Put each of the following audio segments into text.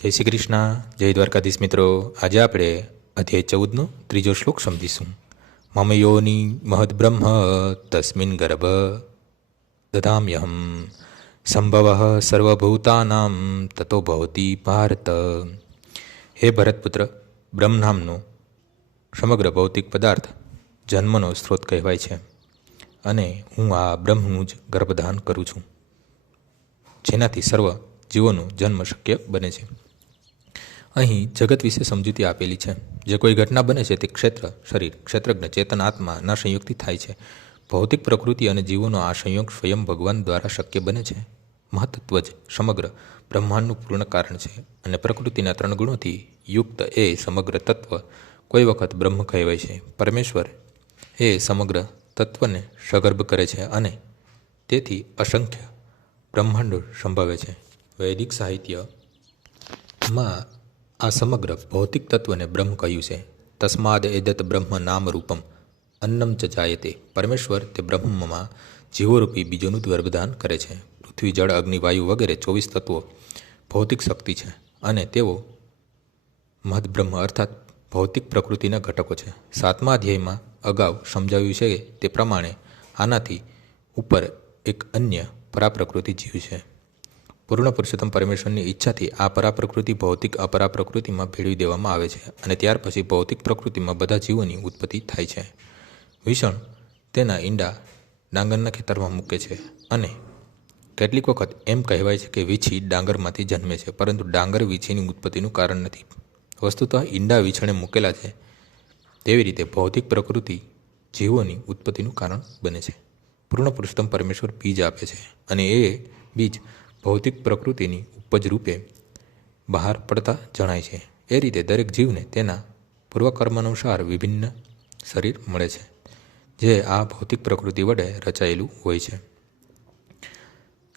જય શ્રી કૃષ્ણ, જય દ્વારકાધીશ મિત્રો. આજે આપણે અધ્યાય 14નો ત્રીજો શ્લોક સમજીશું. મમ યોની મહદ્બ્રહ્મ તસ્મિન ગર્ભ દધામ્યહમ સંભવ સર્વભૂતાનામ તતો ભવતી ભારત. હે ભરતપુત્ર, બ્રહ્મ નામનો સમગ્ર ભૌતિક પદાર્થ જન્મનો સ્ત્રોત કહેવાય છે અને હું આ બ્રહ્મનું જ ગર્ભધાન કરું છું, જેનાથી સર્વ જીવોનો જન્મ શક્ય બને છે. અહીં જગત વિશે સમજૂતી આપેલી છે. જે કોઈ ઘટના બને છે તે ક્ષેત્ર, શરીર, ક્ષેત્રજ્ઞ, ચેતન, આત્માના સંયોગથી થાય છે. ભૌતિક પ્રકૃતિ અને જીવોનો આ સંયોગ સ્વયં ભગવાન દ્વારા શક્ય બને છે. મહત્ત્વ જ સમગ્ર બ્રહ્માંડનું પૂર્ણ કારણ છે અને પ્રકૃતિના 3 ગુણોથી યુક્ત એ સમગ્ર તત્વ કોઈ વખત બ્રહ્મ કહેવાય છે. પરમેશ્વર એ સમગ્ર તત્વને સગર્ભ કરે છે અને તેથી અસંખ્ય બ્રહ્માંડો સંભવે છે. વૈદિક સાહિત્યમાં આ સમગ્ર ભૌતિક તત્વને બ્રહ્મ કહ્યું છે. તસ્માદ એદત બ્રહ્મ નામ રૂપમ અન્નમ ચ જાયતે. પરમેશ્વર તે બ્રહ્મમાં જીવોરૂપી બીજોનું ગર્ભધાન કરે છે. પૃથ્વી, જળ, અગ્નિ, વાયુ વગેરે 24 તત્વો ભૌતિક શક્તિ છે અને તેઓ મહદ્બ્રહ્મ અર્થાત ભૌતિક પ્રકૃતિના ઘટકો છે. 7મા અધ્યાયમાં અગાઉ સમજાવ્યું છે તે પ્રમાણે આનાથી ઉપર એક અન્ય પરાપ્રકૃતિ જીવ છે. પૂર્ણ પુરુષોત્તમ પરમેશ્વરની ઈચ્છાથી આ પરાપ્રકૃતિ ભૌતિક અપરાપ્રકૃતિમાં ભેળવી દેવામાં આવે છે અને ત્યાર પછી ભૌતિક પ્રકૃતિમાં બધા જીવોની ઉત્પત્તિ થાય છે. વિષણ તેના ઈંડા ડાંગરના ખેતરમાં મૂકે છે અને કેટલીક વખત એમ કહેવાય છે કે વીછી ડાંગરમાંથી જન્મે છે, પરંતુ ડાંગર વીછીની ઉત્પત્તિનું કારણ નથી. વસ્તુતઃ ઈંડા વીછણે મૂકેલા છે. તેવી રીતે ભૌતિક પ્રકૃતિ જીવોની ઉત્પત્તિનું કારણ બને છે. પૂર્ણ પુરુષોત્તમ પરમેશ્વર બીજ આપે છે અને એ બીજ ભૌતિક પ્રકૃતિની ઉપજ રૂપે બહાર પડતા જણાય છે. એ રીતે દરેક જીવને તેના પૂર્વકર્માનુસાર વિભિન્ન શરીર મળે છે, જે આ ભૌતિક પ્રકૃતિ વડે રચાયેલું હોય છે,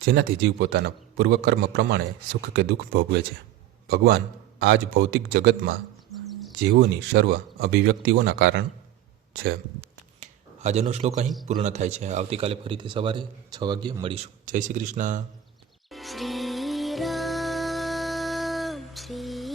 જેનાથી જીવ પોતાના પૂર્વકર્મ પ્રમાણે સુખ કે દુઃખ ભોગવે છે. ભગવાન આ જ ભૌતિક જગતમાં જીવોની સર્વ અભિવ્યક્તિઓના કારણ છે. આજનો શ્લોક અહીં પૂર્ણ થાય છે. આવતીકાલે ફરીથી સવારે 6 વાગ્યે મળીશું. જય શ્રી કૃષ્ણ. श्री राम श्री